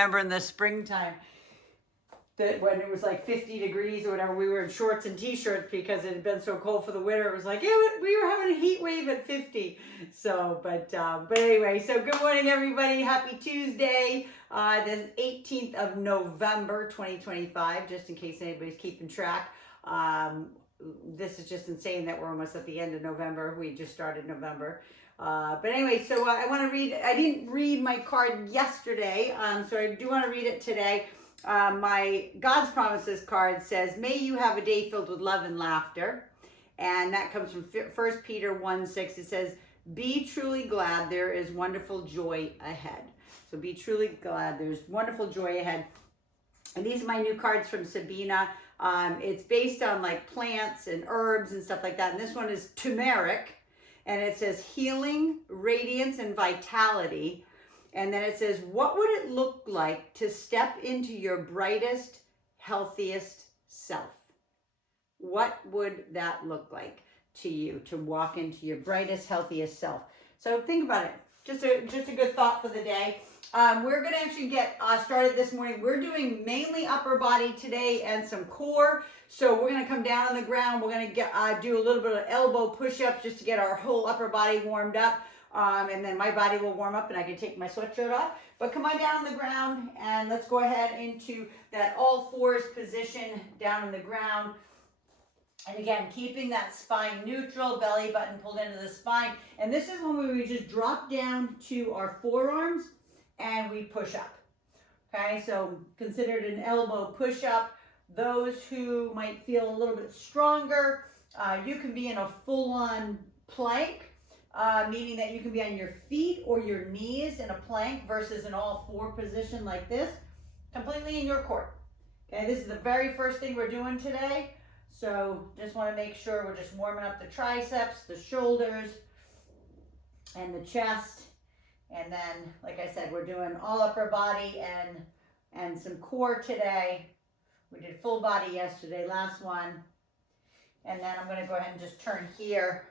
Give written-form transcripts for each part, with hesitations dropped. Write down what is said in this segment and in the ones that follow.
Remember in the springtime that when it was like 50 degrees or whatever, we were in shorts and t-shirts because it had been so cold for the winter. It was like, yeah, we were having a heat wave at 50. So, but anyway, so good morning, everybody. Happy Tuesday, the 18th of November, 2025, just in case anybody's keeping track. This is just insane that we're almost at the end of November. We just started November. But anyway, so I want to read, I didn't read my card yesterday, so I do want to read it today. My God's Promises card says, may you have a day filled with love and laughter. And that comes from 1 Peter 1:6. It says, be truly glad, there is wonderful joy ahead. So be truly glad, there's wonderful joy ahead. And these are my new cards from Sabina. It's based on like plants and herbs and stuff like that. And this one is turmeric. And it says healing, radiance, and vitality. And then it says, what would it look like to step into your brightest, healthiest self? What would that look like to you, to walk into your brightest, healthiest self? So think about it. Just a good thought for the day. We're going to actually get started this morning. We're doing mainly upper body today and some core. So we're going to come down on the ground. We're going to do a little bit of elbow push-ups just to get our whole upper body warmed up. And then my body will warm up and I can take my sweatshirt off. But come on down on the ground and let's go ahead into that all fours position down on the ground. And again, keeping that spine neutral, belly button pulled into the spine. And this is when we just drop down to our forearms and we push up. Okay, so considered an elbow push up. Those who might feel a little bit stronger, you can be in a full-on plank. Meaning that you can be on your feet or your knees in a plank versus an all four position like this, completely in your court. Okay, this is the very first thing we're doing today. So just want to make sure we're just warming up the triceps, the shoulders, and the chest. And then, like I said, we're doing all upper body and some core today. We did full body yesterday, last one. And then I'm going to go ahead and just turn here.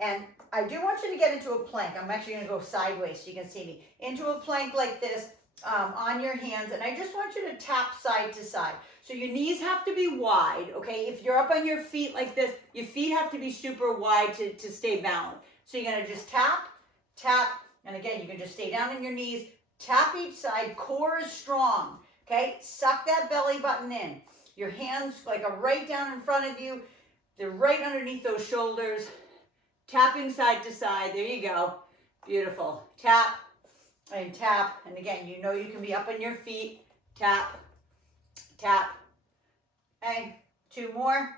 And I do want you to get into a plank. I'm actually going to go sideways so you can see me. Into a plank like this on your hands. And I just want you to tap side to side. So your knees have to be wide, okay? If you're up on your feet like this, your feet have to be super wide to stay balanced. So you're going to just tap, tap. And again, you can just stay down on your knees. Tap each side. Core is strong, okay? Suck that belly button in. Your hands like are right down in front of you. They're right underneath those shoulders. Tapping side to side. There you go. Beautiful. Tap and tap. And again, you know you can be up on your feet. Tap, tap. Okay, two more.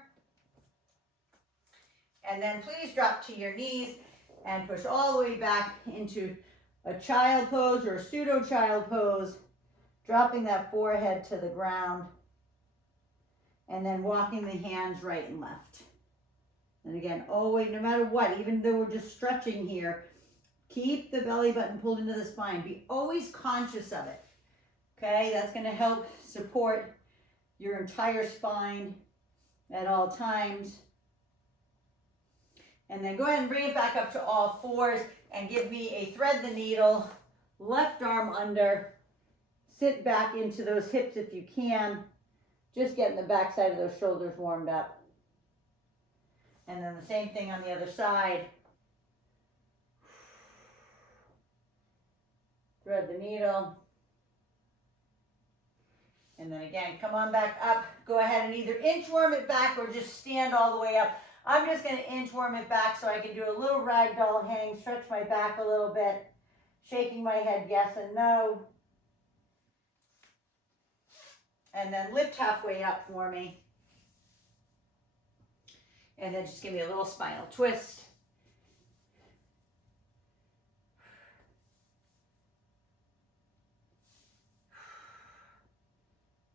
And then please drop to your knees and push all the way back into a child pose or a pseudo child pose. Dropping that forehead to the ground. And then walking the hands right and left. And again, always, no matter what, even though we're just stretching here, keep the belly button pulled into the spine. Be always conscious of it. Okay, that's going to help support your entire spine at all times. And then go ahead and bring it back up to all fours and give me a thread the needle, left arm under, sit back into those hips if you can. Just getting the back side of those shoulders warmed up. And then the same thing on the other side. Thread the needle. And then again, come on back up. Go ahead and either inchworm it back or just stand all the way up. I'm just going to inchworm it back so I can do a little ragdoll hang, stretch my back a little bit, shaking my head yes and no. And then lift halfway up for me. And then just give me a little spinal twist.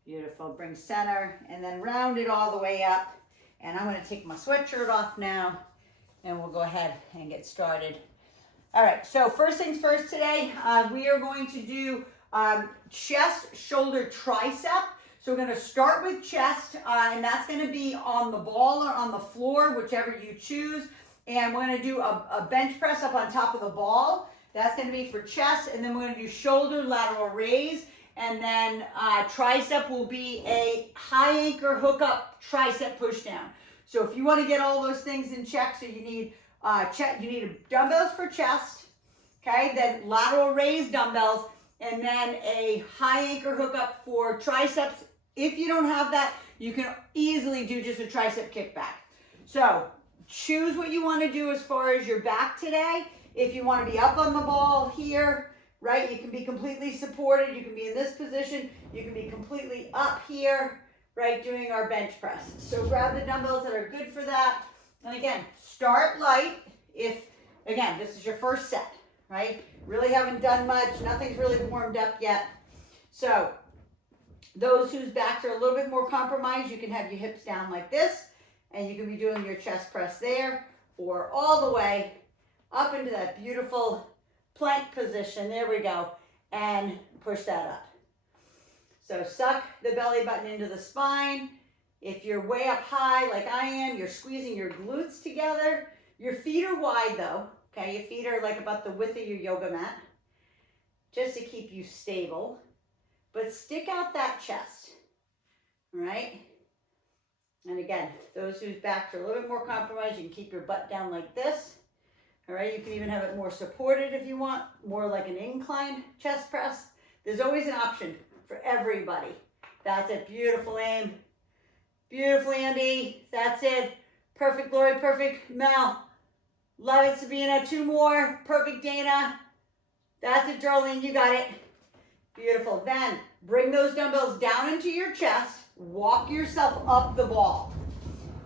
Beautiful. Bring center and then round it all the way up. And I'm going to take my sweatshirt off now and we'll go ahead and get started. All right. So first things first today, we are going to do chest, shoulder, tricep. So we're going to start with chest, and that's going to be on the ball or on the floor, whichever you choose. And we're going to do a bench press up on top of the ball. That's going to be for chest. And then we're going to do shoulder lateral raise. And then tricep will be a high anchor hookup tricep push down. So if you want to get all those things in check, so you need dumbbells for chest, okay, then lateral raise dumbbells, and then a high anchor hookup for triceps. If you don't have that, you can easily do just a tricep kickback. So choose what you want to do as far as your back today. If you want to be up on the ball here, right, you can be completely supported. You can be in this position. You can be completely up here, right, doing our bench press. So grab the dumbbells that are good for that. And again, start light if, again, this is your first set, right? Really haven't done much. Nothing's really warmed up yet. So those whose backs are a little bit more compromised, you can have your hips down like this, and you can be doing your chest press there, or all the way up into that beautiful plank position. There we go. And push that up. So suck the belly button into the spine. If you're way up high like I am, you're squeezing your glutes together. Your feet are wide though. Okay, your feet are like about the width of your yoga mat, just to keep you stable. But stick out that chest, all right? And again, those whose backs are a little bit more compromised, you can keep your butt down like this. All right, you can even have it more supported if you want, more like an inclined chest press. There's always an option for everybody. That's it, beautiful aim. Beautiful, Andy, that's it. Perfect, Lori, perfect, Mel. Love it, Sabina, 2 more. Perfect, Dana. That's it, Darlene, you got it. Beautiful. Then bring those dumbbells down into your chest. Walk yourself up the ball.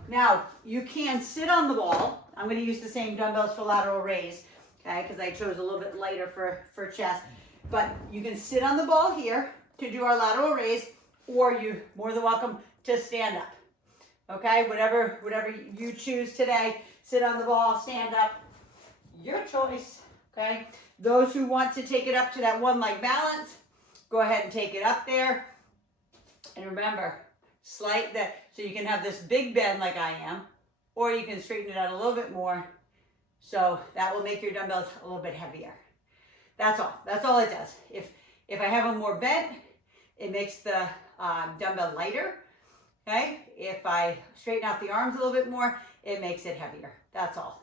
Now, you can sit on the ball. I'm going to use the same dumbbells for lateral raise, okay, because I chose a little bit lighter for chest. But you can sit on the ball here to do our lateral raise, or you're more than welcome to stand up. Okay, whatever you choose today. Sit on the ball, stand up. Your choice, okay? Those who want to take it up to that one leg balance, go ahead and take it up there. And remember, so you can have this big bend like I am, or you can straighten it out a little bit more. So that will make your dumbbells a little bit heavier. That's all it does. If I have them more bent, it makes the dumbbell lighter. Okay, if I straighten out the arms a little bit more, it makes it heavier. That's all.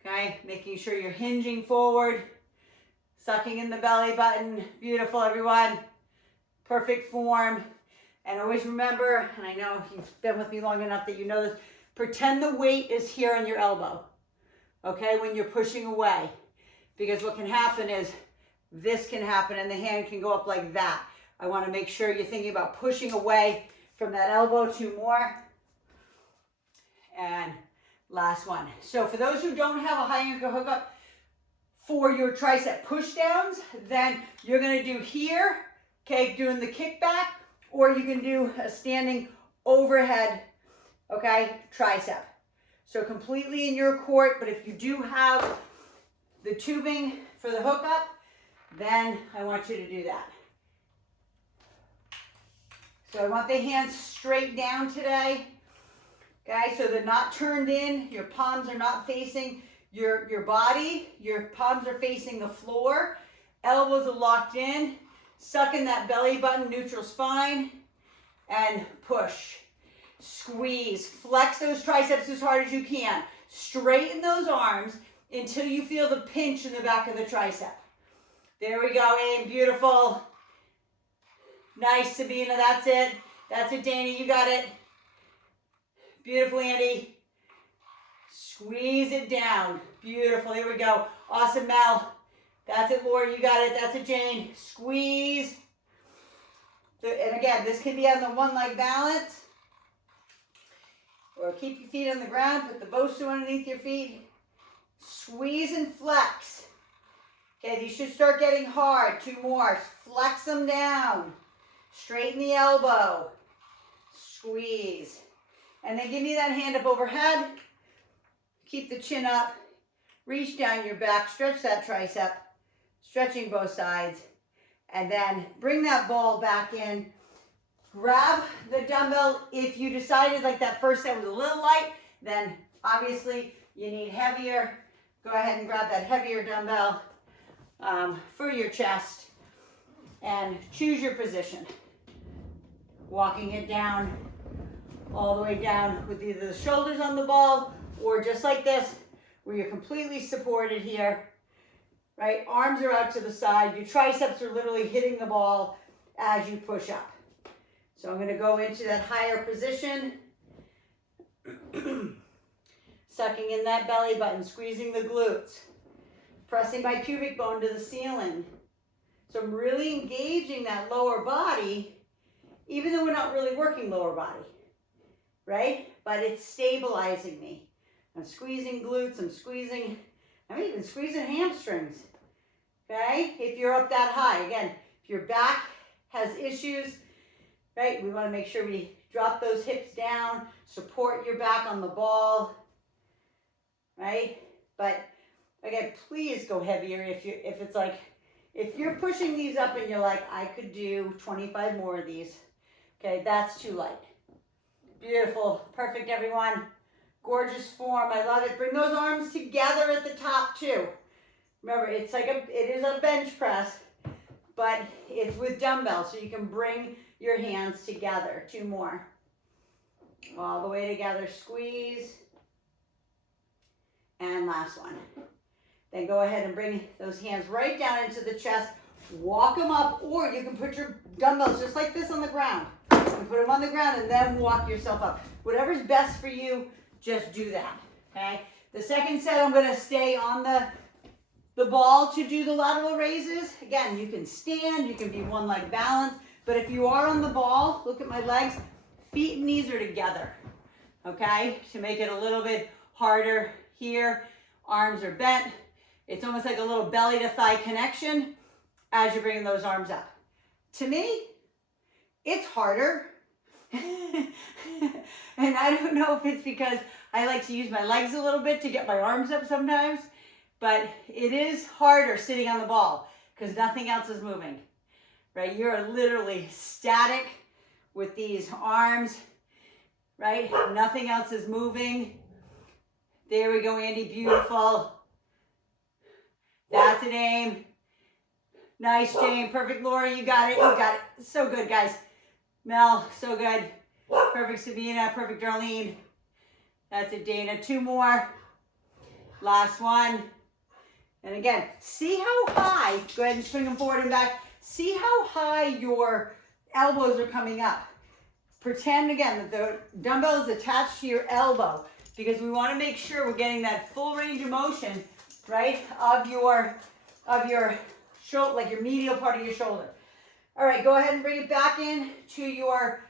Okay, making sure you're hinging forward, sucking in the belly button. Beautiful, everyone. Perfect form. And always remember, and I know you've been with me long enough that you know this, pretend the weight is here on your elbow, okay, when you're pushing away. Because what can happen is this can happen and the hand can go up like that. I want to make sure you're thinking about pushing away from that elbow. 2 more. And last one. So for those who don't have a high ankle hookup for your tricep pushdowns, then you're going to do here, okay, doing the kickback, or you can do a standing overhead, okay, tricep. So completely in your court, but if you do have the tubing for the hookup, then I want you to do that. So I want the hands straight down today, okay, so they're not turned in, your palms are not facing your body, your palms are facing the floor, elbows are locked in, suck in that belly button, neutral spine, and push, squeeze, flex those triceps as hard as you can, straighten those arms until you feel the pinch in the back of the tricep. There we go, aim, beautiful. Nice, Sabina, that's it. That's it, Danny, you got it. Beautiful, Andy. Squeeze it down. Beautiful, here we go. Awesome, Mel. That's it, Laura, you got it. That's it, Jane. Squeeze. And again, this can be on the one leg balance. Or keep your feet on the ground, put the Bosu underneath your feet. Squeeze and flex. Okay, these should start getting hard. 2 more. Flex them down. Straighten the elbow. Squeeze. And then give me that hand up overhead. Keep the chin up. Reach down your back. Stretch that tricep. Stretching both sides. And then bring that ball back in. Grab the dumbbell. If you decided like that first set was a little light, then obviously you need heavier. Go ahead and grab that heavier dumbbell for your chest. And choose your position. Walking it down, all the way down with either the shoulders on the ball or just like this, where you're completely supported here, right? Arms are out to the side. Your triceps are literally hitting the ball as you push up. So I'm going to go into that higher position. Sucking in that belly button, squeezing the glutes, pressing my pubic bone to the ceiling. So I'm really engaging that lower body, even though we're not really working lower body, right? But it's stabilizing me. I'm squeezing glutes, I'm even squeezing hamstrings, okay? If you're up that high, again, if your back has issues, right? We want to make sure we drop those hips down, support your back on the ball, right? But again, please go heavier if it's like, if you're pushing these up and you're like, I could do 25 more of these, okay, that's too light. Beautiful, perfect everyone. Gorgeous form, I love it. Bring those arms together at the top too. Remember, it is a bench press, but it's with dumbbells, so you can bring your hands together. 2 more. All the way together, squeeze. And last one. Then go ahead and bring those hands right down into the chest. Walk them up, or you can put your dumbbells just like this on the ground. You can put them on the ground and then walk yourself up. Whatever's best for you, just do that, okay? The second set, I'm gonna stay on the ball to do the lateral raises. Again, you can stand, you can be one leg balance, but if you are on the ball, look at my legs, feet and knees are together, okay? To make it a little bit harder here, arms are bent. It's almost like a little belly to thigh connection as you're bringing those arms up. To me, it's harder. And I don't know if it's because I like to use my legs a little bit to get my arms up sometimes, but it is harder sitting on the ball because nothing else is moving, right? You're literally static with these arms, right? Nothing else is moving. There we go, Andy, beautiful. That's it, aim. Nice, Jane, perfect, Laura, you got it, you got it. So good, guys. Mel, so good. Perfect, Sabina, perfect, Darlene. That's it, Dana. 2 more. Last one. And again, see how high, go ahead and swing them forward and back. See how high your elbows are coming up. Pretend, again, that the dumbbell is attached to your elbow because we want to make sure we're getting that full range of motion, right, of your shoulder, like your medial part of your shoulder. All right, go ahead and bring it back in to your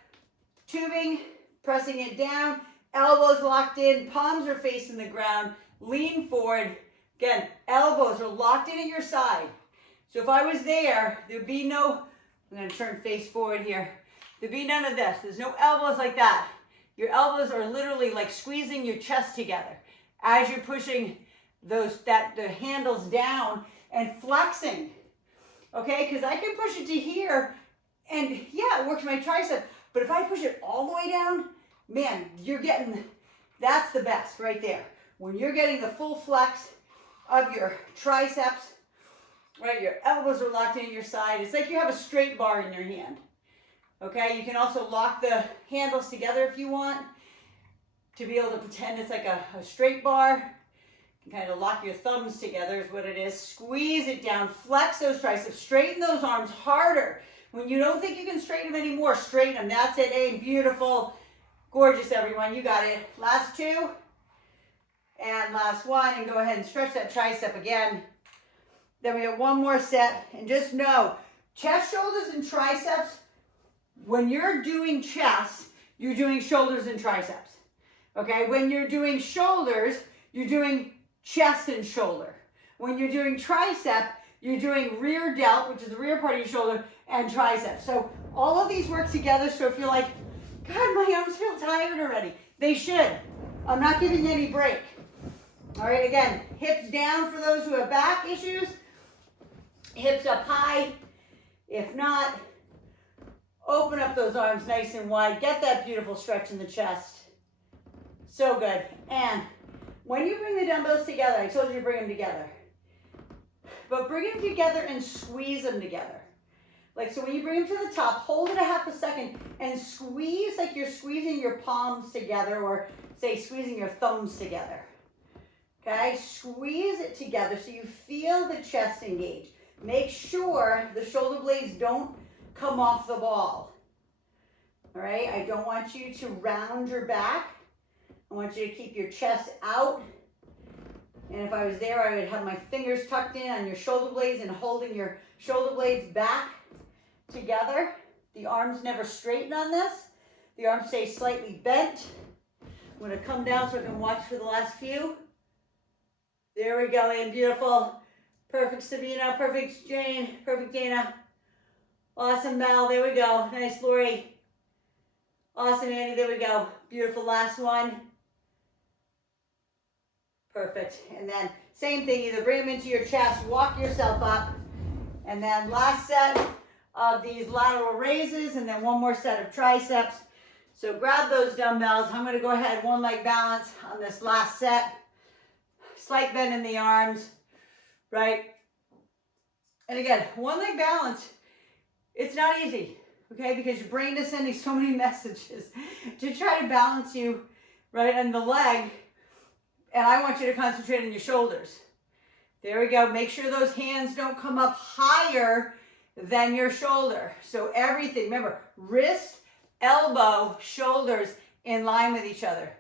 tubing, pressing it down, elbows locked in, palms are facing the ground, lean forward. Again, elbows are locked in at your side. So if I was there, there'd be no, I'm gonna turn face forward here. There'd be none of this. There's no elbows like that. Your elbows are literally like squeezing your chest together as you're pushing the handles down and flexing. Okay, because I can push it to here and yeah, it works my tricep. But if I push it all the way down, man, that's the best right there. When you're getting the full flex of your triceps, right, your elbows are locked in your side. It's like you have a straight bar in your hand. Okay, you can also lock the handles together if you want to be able to pretend it's like a straight bar. You can kind of lock your thumbs together is what it is. Squeeze it down, flex those triceps, straighten those arms harder. When you don't think you can straighten them anymore, straighten them. That's it, aim, beautiful. Gorgeous, everyone, you got it. Last 2 and last 1, and go ahead and stretch that tricep again. Then we have 1 more set, and just know, chest, shoulders, and triceps, when you're doing chest, you're doing shoulders and triceps. Okay, when you're doing shoulders, you're doing chest and shoulder. When you're doing tricep, you're doing rear delt, which is the rear part of your shoulder, and tricep. So all of these work together. So if you're like, God, my arms feel tired already, they should. I'm not giving you any break. All right, again, hips down for those who have back issues. Hips up high. If not, open up those arms nice and wide. Get that beautiful stretch in the chest. So good. And when you bring the dumbbells together, I told you to bring them together. But bring them together and squeeze them together. Like, so when you bring them to the top, hold it a half a second and squeeze like you're squeezing your palms together, or say squeezing your thumbs together. Okay, squeeze it together so you feel the chest engage. Make sure the shoulder blades don't come off the ball. All right, I don't want you to round your back. I want you to keep your chest out. And if I was there, I would have my fingers tucked in on your shoulder blades and holding your shoulder blades back together. The arms never straighten on this. The arms stay slightly bent. I'm going to come down so I can watch for the last few. There we go, and beautiful. Perfect, Sabina. Perfect, Jane. Perfect, Dana. Awesome, Mel. There we go. Nice, Lori. Awesome, Andy. There we go. Beautiful. Last one. Perfect. And then same thing. Either bring them into your chest, walk yourself up, and then last set of these lateral raises, and then one more set of triceps. So grab those dumbbells. I'm going to go ahead, one leg balance on this last set. Slight bend in the arms, right? And again, one leg balance, it's not easy, okay? Because your brain is sending so many messages to try to balance you, right, on the leg. And I want you to concentrate on your shoulders. There we go. Make sure those hands don't come up higher than your shoulder. So everything, remember, wrist, elbow, shoulders in line with each other.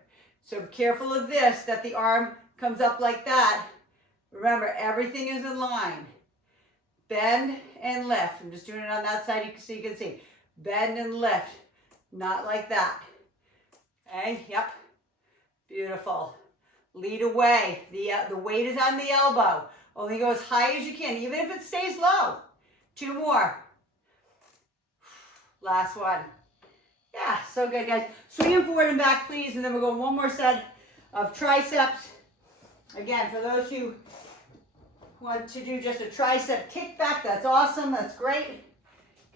So be careful of this, that the arm comes up like that. Remember, everything is in line. Bend and lift. I'm just doing it on that side so you can see. Bend and lift. Not like that. Okay, yep. Beautiful. Lead away. The weight is on the elbow. Only go as high as you can, even if it stays low. 2 more. Last one. Yeah, so good, guys. Swing them forward and back, please, and then we'll go one more set of triceps. Again, for those who want to do just a tricep kickback, that's awesome. That's great.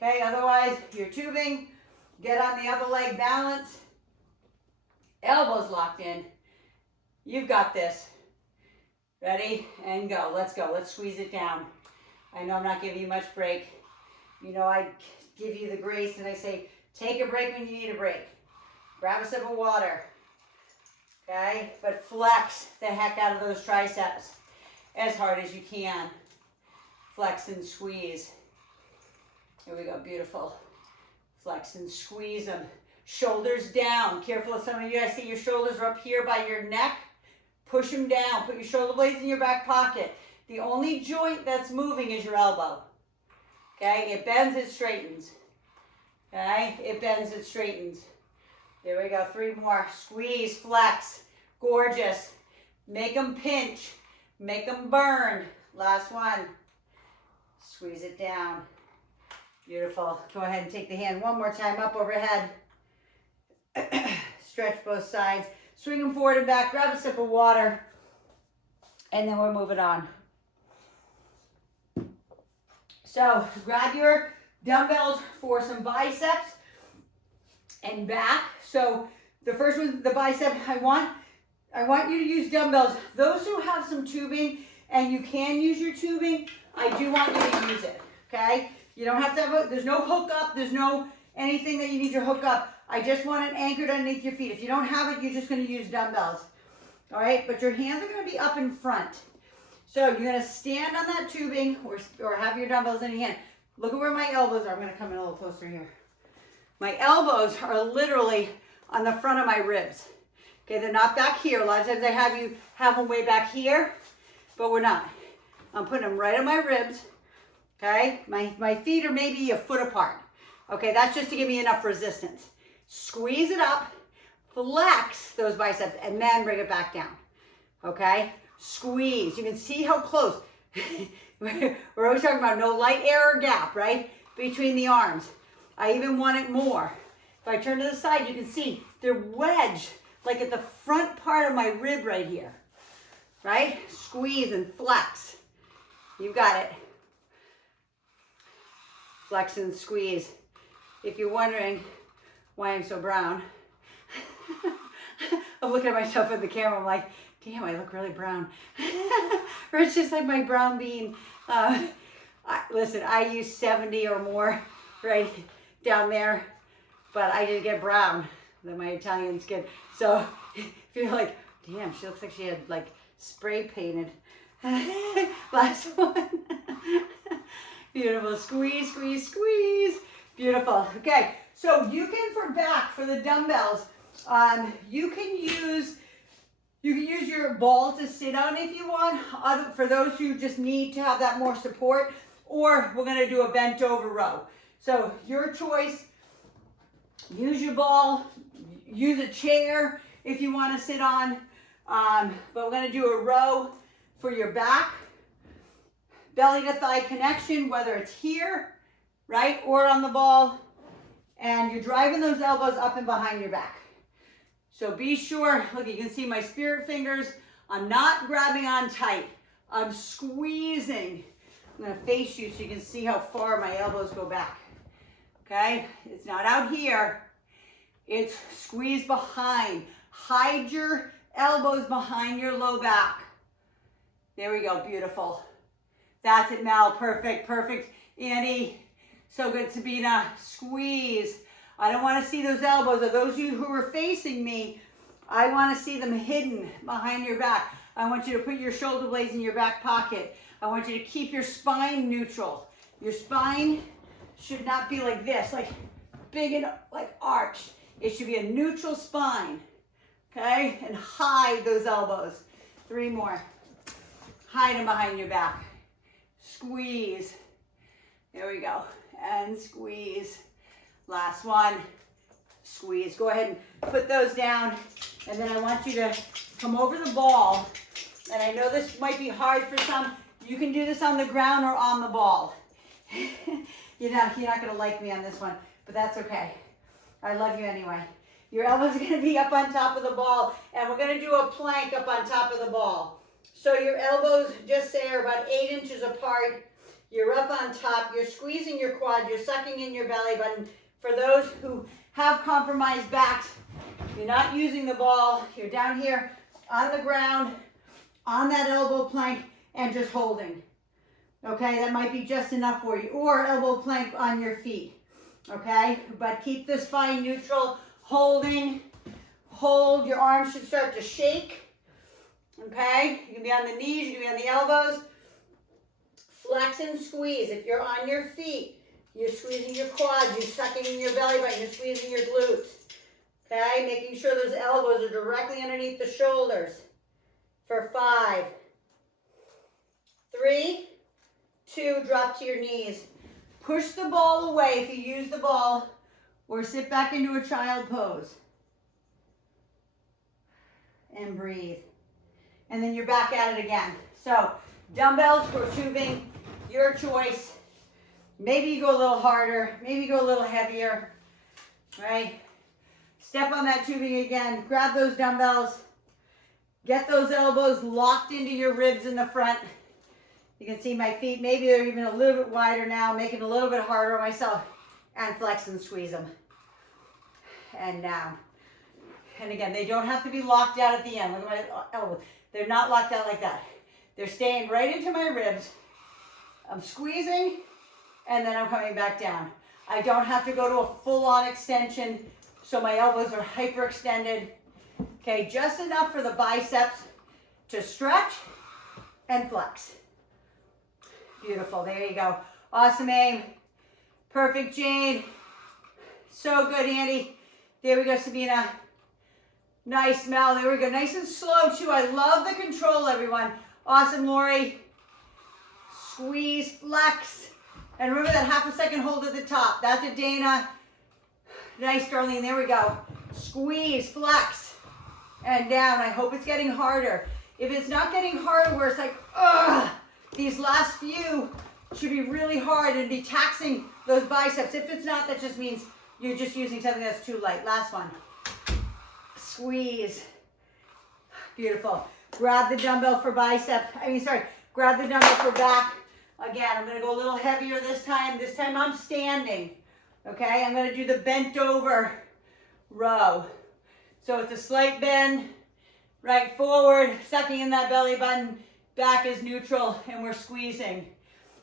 Okay, otherwise, you're tubing. Get on the other leg, balance. Elbows locked in. You've got this. Ready? And go. Let's go. Let's squeeze it down. I know I'm not giving you much break. You know, I give you the grace and I say, take a break when you need a break. Grab a sip of water. Okay? But flex the heck out of those triceps as hard as you can. Flex and squeeze. Here we go. Beautiful. Flex and squeeze them. Shoulders down. Careful of some of you. I see your shoulders are up here by your neck. Push them down. Put your shoulder blades in your back pocket. The only joint that's moving is your elbow. Okay? It bends, it straightens. Okay? It bends, it straightens. There we go. 3 more. Squeeze, flex. Gorgeous. Make them pinch. Make them burn. Last one. Squeeze it down. Beautiful. Go ahead and take the hand one more time up overhead. Stretch both sides. Swing them forward and back. Grab a sip of water. And then we're moving on. So grab your dumbbells for some biceps and back. So the first one, the bicep, I want you to use dumbbells. Those who have some tubing and you can use your tubing, I do want you to use it, okay? You don't have to have there's no hook up, there's no anything that you need to hook up. I just want it anchored underneath your feet. If you don't have it, you're just gonna use dumbbells, all right? But your hands are gonna be up in front. So you're gonna stand on that tubing or have your dumbbells in your hand. Look at where my elbows are. I'm gonna come in a little closer here. My elbows are literally on the front of my ribs. Okay, they're not back here. A lot of times I have you have them way back here, but we're not. I'm putting them right on my ribs, okay? My feet are maybe a foot apart. Okay, that's just to give me enough resistance. Squeeze it up, flex those biceps, and then bring it back down, okay? Squeeze. You can see how close. We're always talking about no light air or gap, right? Between the arms. I even want it more. If I turn to the side, you can see they're wedged like at the front part of my rib right here, right? Squeeze and flex. You've got it. Flex and squeeze. If you're wondering why I'm so brown, I'm looking at myself in the camera. I'm like, damn, I look really brown. Or it's just like my brown bean. Listen, I use 70 or more right down there, but I did get brown than my Italian skin. So if you're like, damn, she looks like she had like spray painted. Last one. Beautiful. Squeeze, squeeze, squeeze. Beautiful. Okay, so you can, for back, for the dumbbells, you can use your ball to sit on if you want. For those who just need to have that more support, or we're going to do a bent over row. So your choice. Use your ball. Use a chair if you want to sit on. But we're going to do a row for your back. Belly to thigh connection, whether it's here, right, or on the ball. And you're driving those elbows up and behind your back. So be sure, look, you can see my spirit fingers. I'm not grabbing on tight. I'm squeezing. I'm going to face you so you can see how far my elbows go back. Okay? It's not out here. It's squeeze behind. Hide your elbows behind your low back. There we go. Beautiful. That's it, Mel. Perfect. Perfect. Andy. So good, Sabina. Squeeze. I don't want to see those elbows. Of those of you who are facing me, I want to see them hidden behind your back. I want you to put your shoulder blades in your back pocket. I want you to keep your spine neutral. Your spine should not be like this, like big and like arched. It should be a neutral spine, okay? And hide those elbows. 3 more. Hide them behind your back. Squeeze. There we go. And squeeze. Last one. Squeeze. Go ahead and put those down. And then I want you to come over the ball. And I know this might be hard for some. You can do this on the ground or on the ball. You're not going to like me on this one, but that's okay. I love you anyway. Your elbows are going to be up on top of the ball, and we're going to do a plank up on top of the ball. So your elbows, just say, are about 8 inches apart. You're up on top. You're squeezing your quad. You're sucking in your belly button. For those who have compromised backs, you're not using the ball. You're down here on the ground, on that elbow plank, and just holding. Okay, that might be just enough for you. Or elbow plank on your feet. Okay, but keep the spine neutral. Holding. Hold. Your arms should start to shake. Okay, you can be on the knees, you can be on the elbows. Flex and squeeze. If you're on your feet, you're squeezing your quads, you're sucking in your belly button, you're squeezing your glutes. Okay, making sure those elbows are directly underneath the shoulders. For 5, 3, 2, drop to your knees. Push the ball away if you use the ball, or sit back into a child pose. And breathe. And then you're back at it again. So, dumbbells or tubing, your choice. Maybe you go a little harder, maybe you go a little heavier, right? Step on that tubing again, grab those dumbbells, get those elbows locked into your ribs in the front. You can see my feet, maybe they're even a little bit wider now, making it a little bit harder on myself, and flex and squeeze them. And down. And again, they don't have to be locked out at the end. Look at my elbows. They're not locked out like that. They're staying right into my ribs. I'm squeezing, and then I'm coming back down. I don't have to go to a full-on extension, so my elbows are hyperextended. Okay, just enough for the biceps to stretch and flex. Beautiful, there you go. Awesome aim. Perfect, Jane. So good, Andy. There we go, Sabina. Nice, Mel. There we go. Nice and slow, too. I love the control, everyone. Awesome, Lori. Squeeze, flex. And remember that half a second hold at the top. That's it, Dana. Nice, Darlene. There we go. Squeeze, flex, and down. I hope it's getting harder. If it's not getting harder where it's like, ugh, these last few should be really hard and be taxing those biceps. If it's not, that just means you're just using something that's too light. Last one. Squeeze. Beautiful. Grab the dumbbell for grab the dumbbell for back. Again, I'm going to go a little heavier this time. This time I'm standing. Okay, I'm going to do the bent over row. So it's a slight bend, right forward, sucking in that belly button. Back is neutral, and we're squeezing.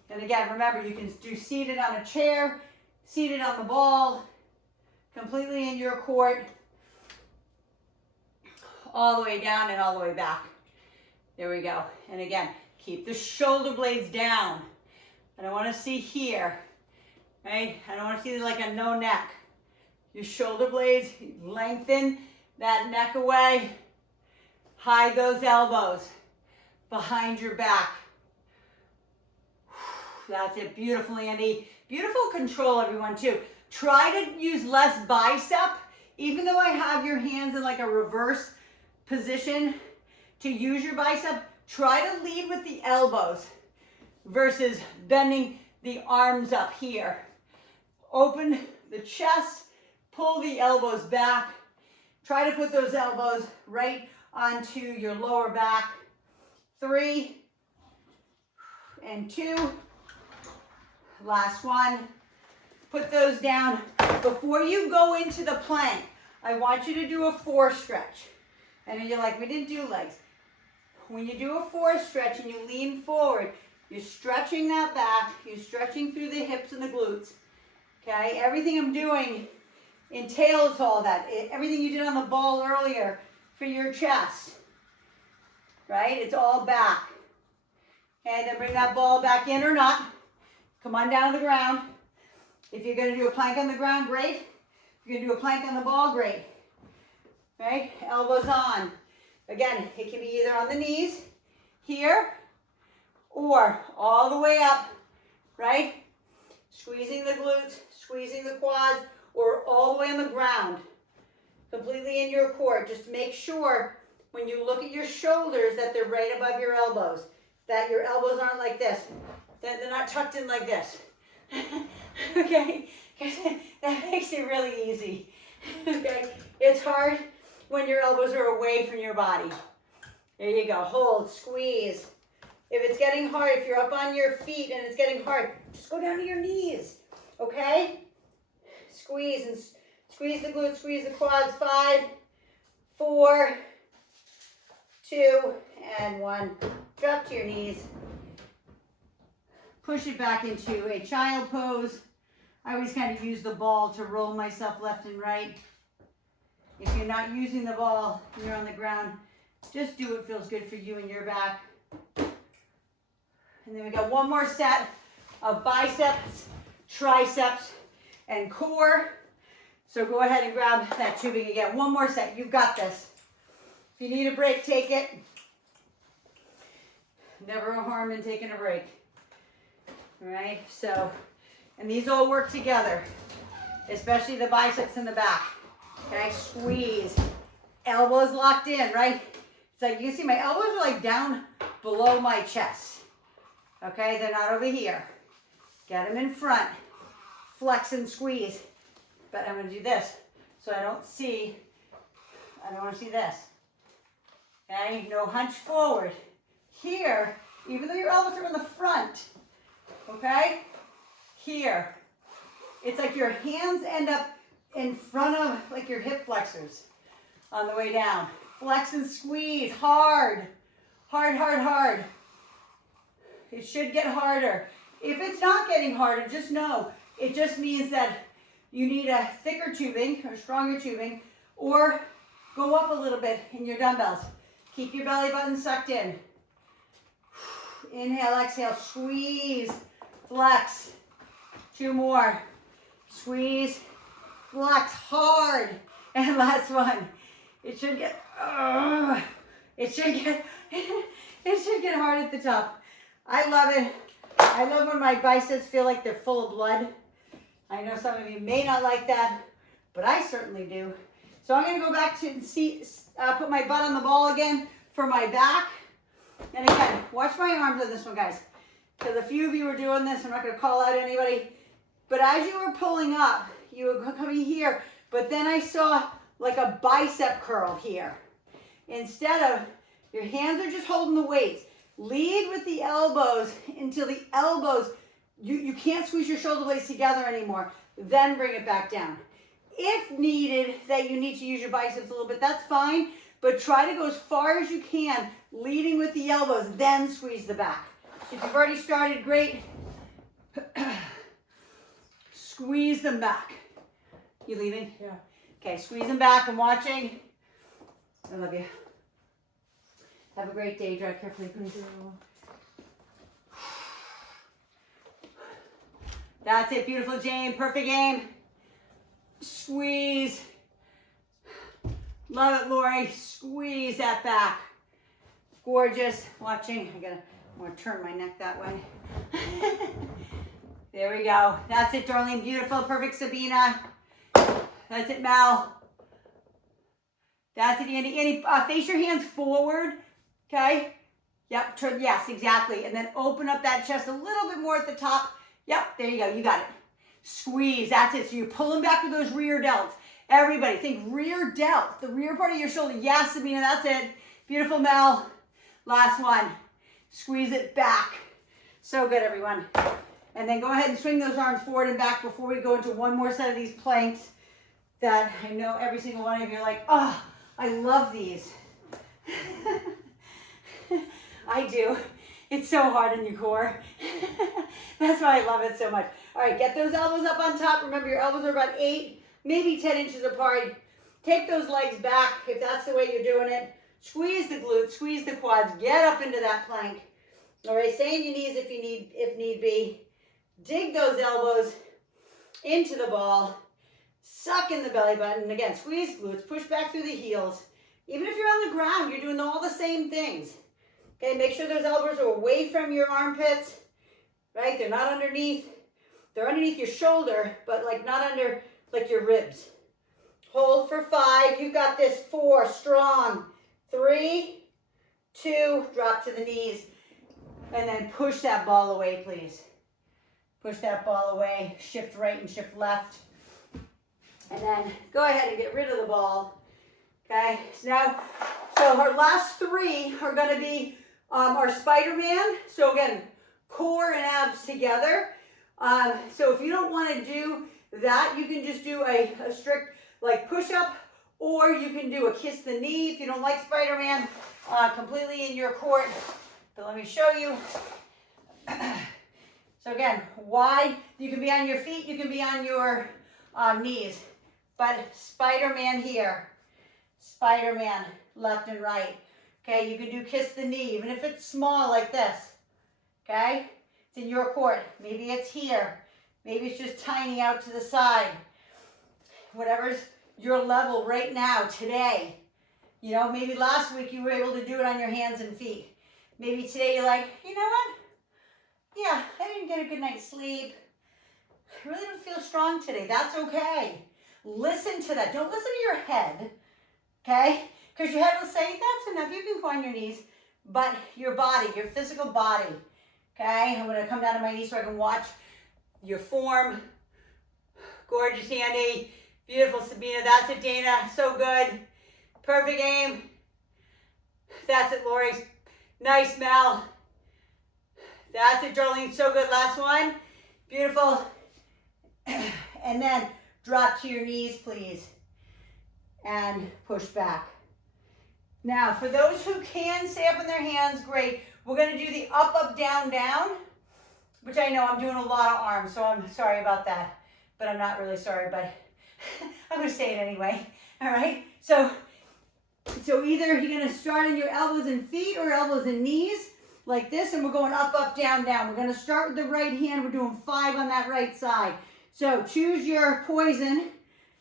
And again, remember, you can do seated on a chair, seated on the ball, completely in your court, all the way down and all the way back. There we go. And again, keep the shoulder blades down. I don't want to see here, right? I don't want to see like a no neck. Your shoulder blades, lengthen that neck away. Hide those elbows behind your back. That's it. Beautiful, Andy. Beautiful control, everyone, too. Try to use less bicep. Even though I have your hands in like a reverse position to use your bicep, try to lead with the elbows versus bending the arms up here. Open the chest, pull the elbows back. Try to put those elbows right onto your lower back. 3 and 2. Last one. Put those down. Before you go into the plank, I want you to do a 4 stretch. I know you're like, we didn't do legs. When you do a 4 stretch and you lean forward, you're stretching that back, you're stretching through the hips and the glutes. Okay, everything I'm doing entails all that. Everything you did on the ball earlier for your chest, right? It's all back. Okay, then bring that ball back in or not. Come on down to the ground. If you're gonna do a plank on the ground, great. If you're gonna do a plank on the ball, great. Right, elbows on. Again, it can be either on the knees, here, or all the way up, right? Squeezing the glutes, squeezing the quads, or all the way on the ground, completely in your core. Just make sure when you look at your shoulders that they're right above your elbows, that your elbows aren't like this, that they're not tucked in like this. Okay, that makes it really easy. Okay, it's hard when your elbows are away from your body. There you go, hold, squeeze. If it's getting hard, if you're up on your feet and it's getting hard, just go down to your knees, okay? Squeeze and squeeze the glutes, squeeze the quads. 5, 4, 2, and 1. Drop to your knees. Push it back into a child pose. I always kind of use the ball to roll myself left and right. If you're not using the ball and you're on the ground, just do what feels good for you and your back. And then we got one more set of biceps, triceps, and core. So go ahead and grab that tubing again. One more set. You've got this. If you need a break, take it. Never a harm in taking a break. All right, so, and these all work together, especially the biceps in the back. Okay, squeeze. Elbows locked in, right? It's like, you see my elbows are like down below my chest. Okay, they're not over here. Get them in front. Flex and squeeze. But I'm going to do this so I don't want to see this. Okay, no hunch forward. Here, even though your elbows are in the front, okay, here, it's like your hands end up in front of like your hip flexors on the way down. Flex and squeeze, hard, hard, hard, hard. It should get harder. If it's not getting harder, just know it just means that you need a thicker tubing or stronger tubing, or go up a little bit in your dumbbells. Keep your belly button sucked in. Inhale, exhale, squeeze, flex. 2 more. Squeeze, flex, hard. And last one. It should get hard at the top. I love it. I love when my biceps feel like they're full of blood. I know some of you may not like that, but I certainly do. So I'm going to go back to put my butt on the ball again for my back. And again, watch my arms on this one, guys, because a few of you are doing this. I'm not going to call out anybody. But as you were pulling up, you were coming here, but then I saw like a bicep curl here. Instead of, your hands are just holding the weights. Lead with the elbows until the elbows, you can't squeeze your shoulder blades together anymore. Then bring it back down. If needed, that you need to use your biceps a little bit, that's fine. But try to go as far as you can, leading with the elbows, then squeeze the back. If you've already started, great. Squeeze them back. You leaving? Yeah. Okay, squeeze them back. I'm watching. I love you. Have a great day. Drive carefully, please. That's it. Beautiful, Jane. Perfect game. Squeeze. Love it, Lori. Squeeze that back. Gorgeous. Watching. I'm going to turn my neck that way. There we go. That's it, Darlene. Beautiful. Perfect, Sabina. That's it, Mel. That's it, Andy. Andy, face your hands forward. Okay? Yep. Turn. Yes, exactly. And then open up that chest a little bit more at the top. Yep. There you go. You got it. Squeeze. That's it. So you're pulling back with those rear delts. Everybody, think rear delt. The rear part of your shoulder. Yes, Sabina. That's it. Beautiful, Mel. Last one. Squeeze it back. So good, everyone. And then go ahead and swing those arms forward and back before we go into one more set of these planks that I know every single one of you are like, oh, I love these. I do. It's so hard in your core. That's why I love it so much. All right, get those elbows up on top. Remember, your elbows are about 8, maybe 10 inches apart. Take those legs back if that's the way you're doing it. Squeeze the glutes, squeeze the quads. Get up into that plank. All right, stay on your knees if need be. Dig those elbows into the ball. Suck in the belly button. Again, squeeze glutes, push back through the heels. Even if you're on the ground, you're doing all the same things. Okay, make sure those elbows are away from your armpits, right? They're not underneath. They're underneath your shoulder, but like not under like your ribs. Hold for 5. You've got this. 4, strong. 3, 2, drop to the knees. And then push that ball away, please. Push that ball away. Shift right and shift left. And then go ahead and get rid of the ball. Okay, so our last 3 are going to be our Spiderman. So again, core and abs together. So if you don't want to do that, you can just do a strict like push-up, or you can do a kiss the knee if you don't like Spiderman, completely in your court. But let me show you. So again, wide. You can be on your feet, you can be on your knees. But Spiderman here. Spiderman, left and right. Okay, you can do kiss the knee, even if it's small like this. Okay, it's in your court. Maybe it's here. Maybe it's just tiny out to the side. Whatever's your level right now, today. You know, maybe last week you were able to do it on your hands and feet. Maybe today you're like, you know what? Yeah, I didn't get a good night's sleep. I really don't feel strong today. That's okay. Listen to that. Don't listen to your head, okay? Because your head will say, that's enough. You can go on your knees. But your body, your physical body, okay? I'm going to come down to my knees so I can watch your form. Gorgeous, Andy. Beautiful, Sabina. That's it, Dana. So good. Perfect aim. That's it, Lori. Nice, Mel. That's it, Darlene. So good. Last one. Beautiful. And then drop to your knees, please. And push back. Now, for those who can stay up in their hands, great. We're going to do the up, up, down, down, which I know I'm doing a lot of arms, so I'm sorry about that. But I'm not really sorry, but I'm going to say it anyway. All right? So either you're going to start in your elbows and feet or elbows and knees like this, and we're going up, up, down, down. We're going to start with the right hand. We're doing 5 on that right side. So choose your poison,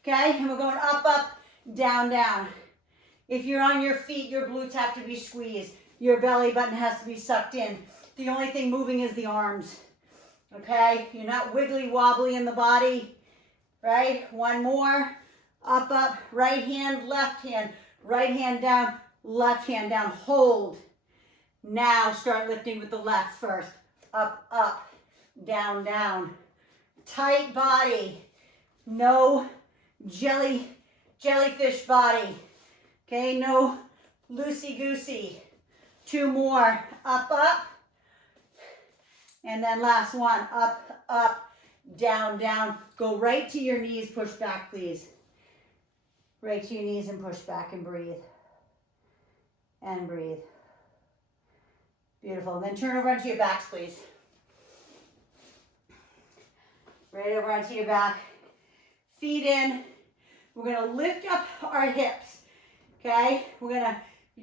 okay? And we're going up, up, down, down. If you're on your feet, your glutes have to be squeezed. Your belly button has to be sucked in. The only thing moving is the arms, okay? You're not wiggly wobbly in the body, right? One more. Up, up, right hand, left hand. Right hand down, left hand down. Hold. Now start lifting with the left first. Up, up, down, down. Tight body. No jellyfish body. Okay, no loosey-goosey. 2 more. Up, up. And then last one. Up, up, down, down. Go right to your knees. Push back, please. Right to your knees and push back and breathe. And breathe. Beautiful. Then turn over onto your backs, please. Right over onto your back. Feet in. We're going to lift up our hips. Okay?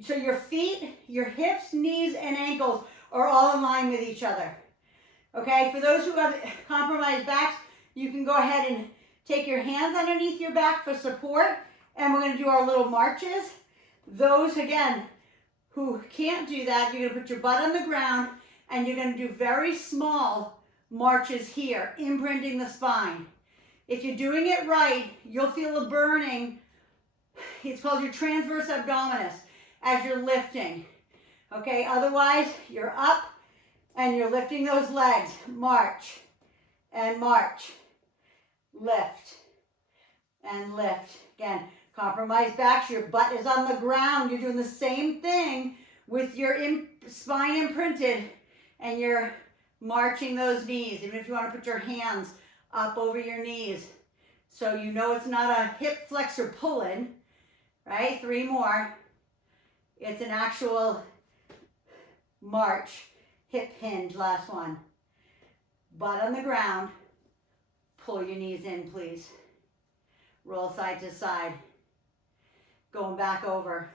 So your feet, your hips, knees, and ankles are all in line with each other. Okay? For those who have compromised backs, you can go ahead and take your hands underneath your back for support. And we're going to do our little marches. Those, again, who can't do that, you're going to put your butt on the ground and you're going to do very small marches here, imprinting the spine. If you're doing it right, you'll feel a burning. It's called your transverse abdominis as you're lifting. Okay, otherwise you're up and you're lifting those legs. March and march. Lift and lift. Again, compromised backs, your butt is on the ground. You're doing the same thing with your spine imprinted and you're marching those knees. Even if you want to put your hands up over your knees. So you know it's not a hip flexor pull-in, right? 3 more. It's an actual march, hip hinge, last one. Butt on the ground. Pull your knees in, please. Roll side to side. Going back over.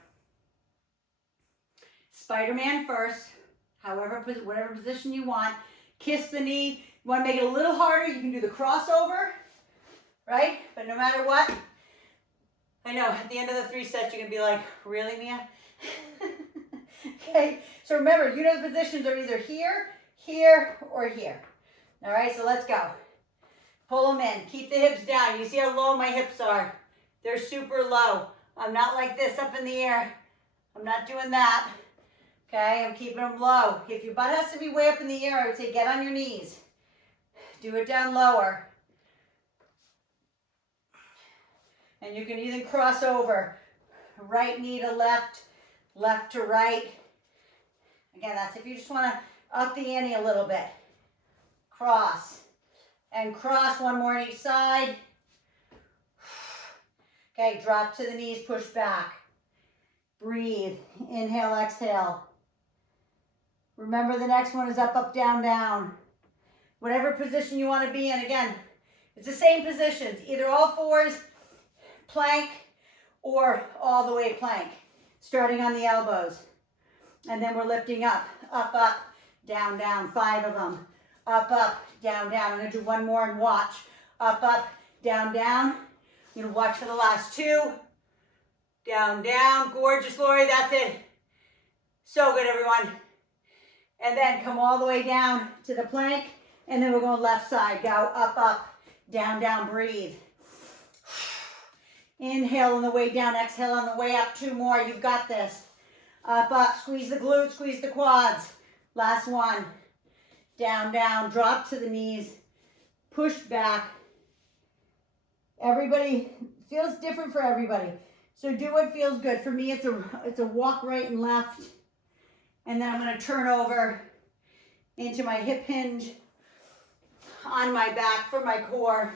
Spiderman first, whatever position you want. Kiss the knee. You want to make it a little harder, you can do the crossover, right? But no matter what, I know at the end of the 3 sets, you're going to be like, really, Mia? Okay, so remember, you know the positions are either here, here, or here. All right, so let's go. Pull them in. Keep the hips down. You see how low my hips are? They're super low. I'm not like this up in the air. I'm not doing that. Okay, I'm keeping them low. If your butt has to be way up in the air, I would say get on your knees. Do it down lower. And you can even cross over. Right knee to left, left to right. Again, that's if you just want to up the ante a little bit. Cross. And cross, 1 more on each side. Okay, drop to the knees, push back. Breathe. Inhale, exhale. Remember the next one is up, up, down, down. Whatever position you want to be in. Again, it's the same positions. Either all 4s, plank, or all the way plank. Starting on the elbows. And then we're lifting up, up, down, down. 5 of them. Up, down, down. I'm going to do 1 more and watch. Up, down, down. I'm going to watch for the last 2. Down, down. Gorgeous, Lori. That's it. So good, everyone. And then come all the way down to the plank. And then we're going left side. Go up, down, down. Breathe. Inhale on the way down. Exhale on the way up. 2 more. You've got this. Up. Squeeze the glutes. Squeeze the quads. Last one. Down, down. Drop to the knees. Push back. Everybody feels different for everybody. So do what feels good. For me, it's a walk right and left. And then I'm going to turn over into my hip hinge on my back for my core.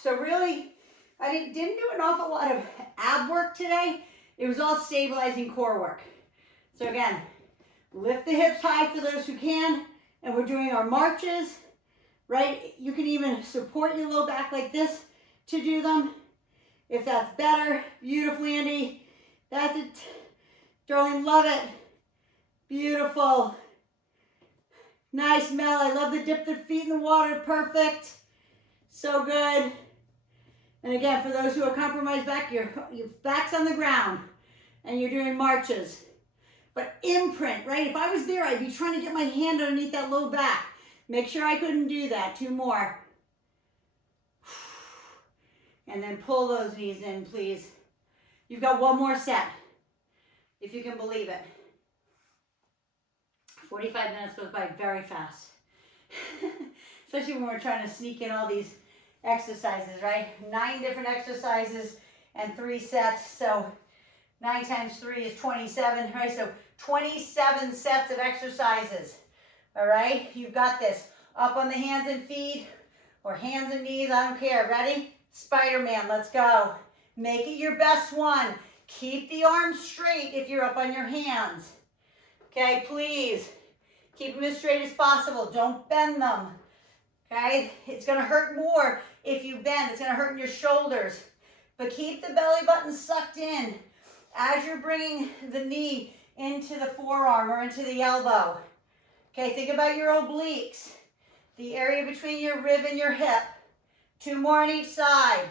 So really, I didn't do an awful lot of ab work today. It was all stabilizing core work. So again, lift the hips high for those who can. And we're doing our marches, right? You can even support your low back like this to do them. If that's better, beautiful, Andy. That's it. Darling, love it. Beautiful. Nice, Mel. I love the dip the feet in the water. Perfect. So good. And again, for those who are compromised back, your back's on the ground and you're doing marches. But imprint, right? If I was there, I'd be trying to get my hand underneath that low back. Make sure I couldn't do that. 2 more. And then pull those knees in, please. You've got 1 more set, if you can believe it. 45 minutes goes by very fast. Especially when we're trying to sneak in all these exercises, right? 9 different exercises and 3 sets. So 9 times 3 is 27, right? So 27 sets of exercises, all right? You've got this. Up on the hands and feet or hands and knees, I don't care. Ready? Spider-Man, let's go. Make it your best one. Keep the arms straight if you're up on your hands. Okay, please. Keep them as straight as possible. Don't bend them. Okay, it's gonna hurt more if you bend. It's gonna hurt in your shoulders. But keep the belly button sucked in as you're bringing the knee into the forearm or into the elbow. Okay, think about your obliques, the area between your rib and your hip. 2 more on each side.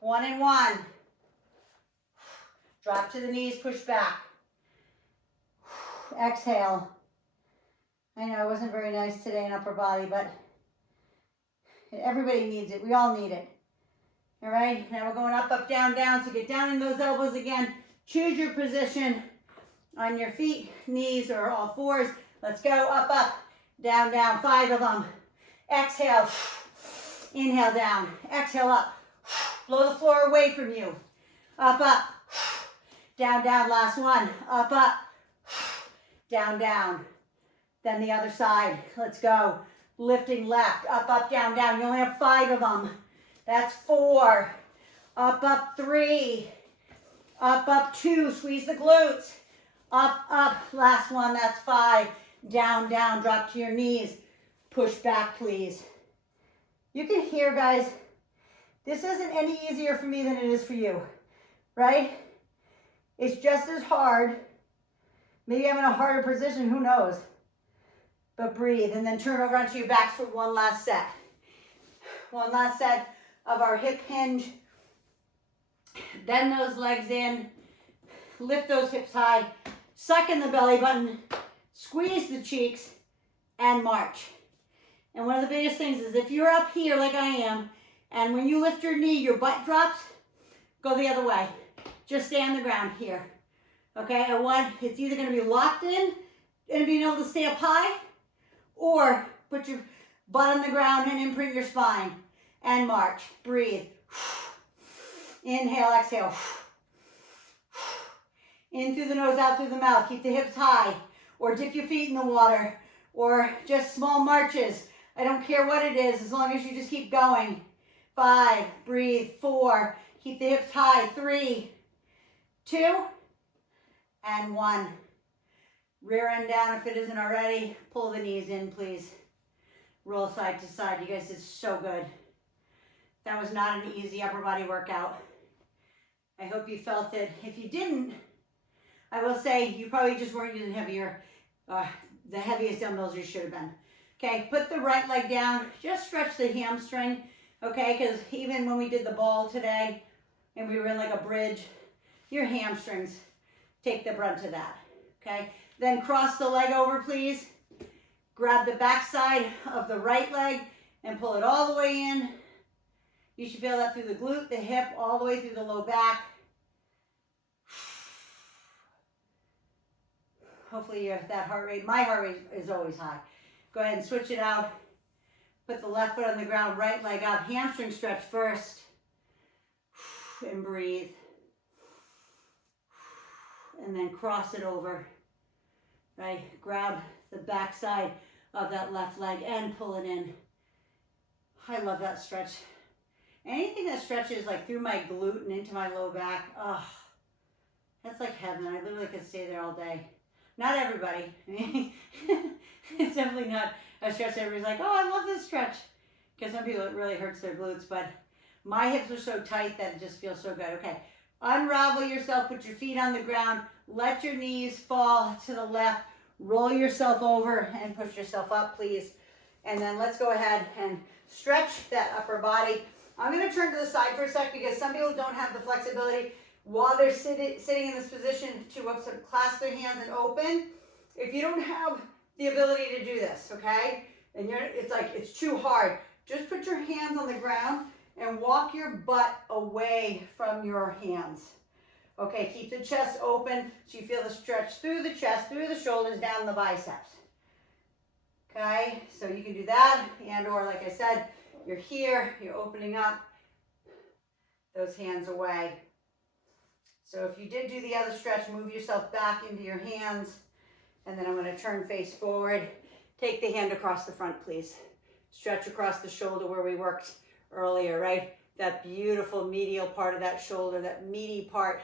1 and 1. Drop to the knees, push back. Exhale. I know it wasn't very nice today in upper body, but everybody needs it. We all need it. All right, now we're going up, up, down, down. So get down in those elbows again. Choose your position on your feet, knees, or all fours. Let's go up, up, down, down. 5 of them. Exhale. Inhale down. Exhale up. Blow the floor away from you. Up, up. Down, down. Last one. Up, up. Down, down. Then the other side. Let's go. Lifting left. Up, up, down, down. You only have 5 of them. That's 4. Up, up, 3. Up, up, 2. Squeeze the glutes. Up, up. Last one. That's 5. Down, down. Drop to your knees. Push back, please. You can hear, guys, this isn't any easier for me than it is for you, right? It's just as hard. Maybe I'm in a harder position. Who knows? But breathe and then turn over onto your backs for one last set. One last set of our hip hinge. Bend those legs in. Lift those hips high. Suck in the belly button. Squeeze the cheeks and march. And one of the biggest things is if you're up here like I am, and when you lift your knee, your butt drops, go the other way. Just stay on the ground here. Okay, and one, it's either gonna be locked in and being able to stay up high, or put your butt on the ground and imprint your spine. And march, breathe. Inhale, exhale. In through the nose, out through the mouth. Keep the hips high, or dip your feet in the water, or just small marches. I don't care what it is, as long as you just keep going. 5, breathe. 4, keep the hips high. 3, 2, and 1. Rear end down if it isn't already. Pull the knees in, please. Roll side to side. You guys did so good. That was not an easy upper body workout. I hope you felt it. If you didn't, I will say you probably just weren't using the heaviest dumbbells you should have been. Okay, put the right leg down. Just stretch the hamstring, okay? Because even when we did the ball today and we were in like a bridge, your hamstrings take the brunt of that, okay? Then cross the leg over, please. Grab the back side of the right leg and pull it all the way in. You should feel that through the glute, the hip, all the way through the low back. Hopefully that heart rate, my heart rate is always high. Go ahead and switch it out. Put the left foot on the ground, right leg up. Hamstring stretch first. And breathe. And then cross it over. Right? Grab the back side of that left leg and pull it in. I love that stretch. Anything that stretches like through my glute and into my low back, oh, that's like heaven. I literally could stay there all day. Not everybody. It's definitely not a stretch that everybody's like, oh, I love this stretch. Because some people, it really hurts their glutes, but my hips are so tight that it just feels so good. Okay, unravel yourself, put your feet on the ground, let your knees fall to the left, roll yourself over and push yourself up, please. And then let's go ahead and stretch that upper body. I'm gonna turn to the side for a sec because some people don't have the flexibility while they're sitting in this position to sort of clasp their hands and open. If you don't have the ability to do this, okay, and it's like it's too hard, just put your hands on the ground and walk your butt away from your hands. Okay, keep the chest open so you feel the stretch through the chest, through the shoulders, down the biceps. Okay, so you can do that, and or like I said, you're here, you're opening up those hands away. So if you did do the other stretch, move yourself back into your hands, and then I'm going to turn face forward. Take the hand across the front, please. Stretch across the shoulder where we worked earlier, right? That beautiful medial part of that shoulder, that meaty part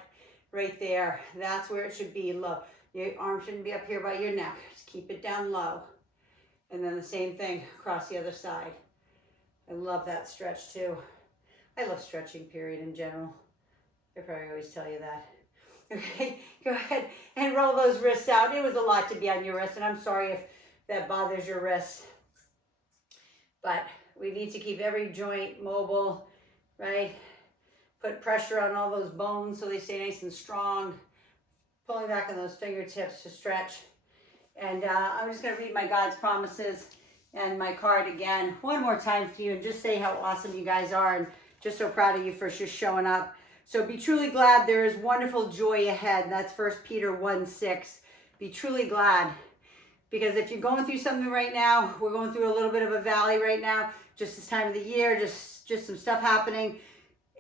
right there. That's where it should be low. Your arm shouldn't be up here by your neck. Just keep it down low. And then the same thing across the other side. I love that stretch too. I love stretching, period, in general. I probably always tell you that. Okay, go ahead and roll those wrists out. It was a lot to be on your wrists, and I'm sorry if that bothers your wrists. But we need to keep every joint mobile, right? Put pressure on all those bones so they stay nice and strong. Pulling back on those fingertips to stretch. And I'm just going to read my God's promises and my card again one more time for you and just say how awesome you guys are and just so proud of you for just showing up. So be truly glad there is wonderful joy ahead. That's 1 Peter 1:6. Be truly glad. Because if you're going through something right now, we're going through a little bit of a valley right now, just this time of the year, just some stuff happening.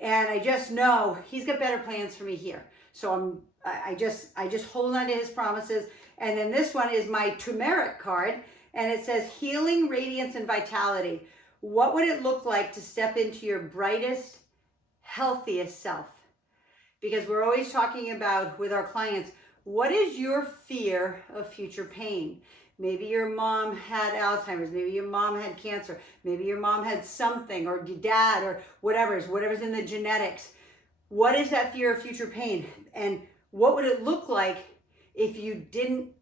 And I just know he's got better plans for me here. So I just hold on to his promises. And then this one is my turmeric card. And it says healing, radiance, and vitality. What would it look like to step into your brightest, healthiest self? Because we're always talking about with our clients, what is your fear of future pain? Maybe your mom had Alzheimer's, maybe your mom had cancer, maybe your mom had something, or your dad, or whatever's in the genetics. What is that fear of future pain? And what would it look like if you didn't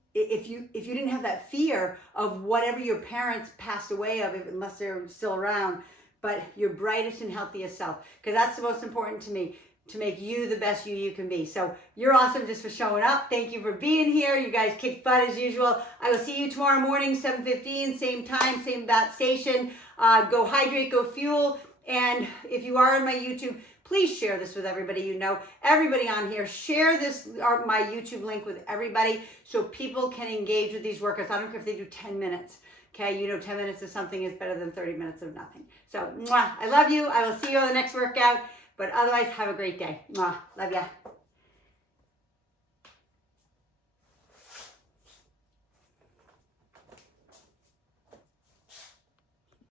have that fear of whatever your parents passed away of, unless they're still around, but your brightest and healthiest self? Because that's the most important to me, to make you the best you can be. So you're awesome just for showing up. Thank you for being here. You guys kick butt as usual. I will see you tomorrow morning, 7:15, same time, same bat station. Go hydrate, go fuel. And if you are on my YouTube, please share this with everybody you know. Everybody on here, share this, my YouTube link with everybody so people can engage with these workouts. I don't care if they do 10 minutes. Okay, 10 minutes of something is better than 30 minutes of nothing. So, I love you. I will see you on the next workout. But otherwise, have a great day. Love ya.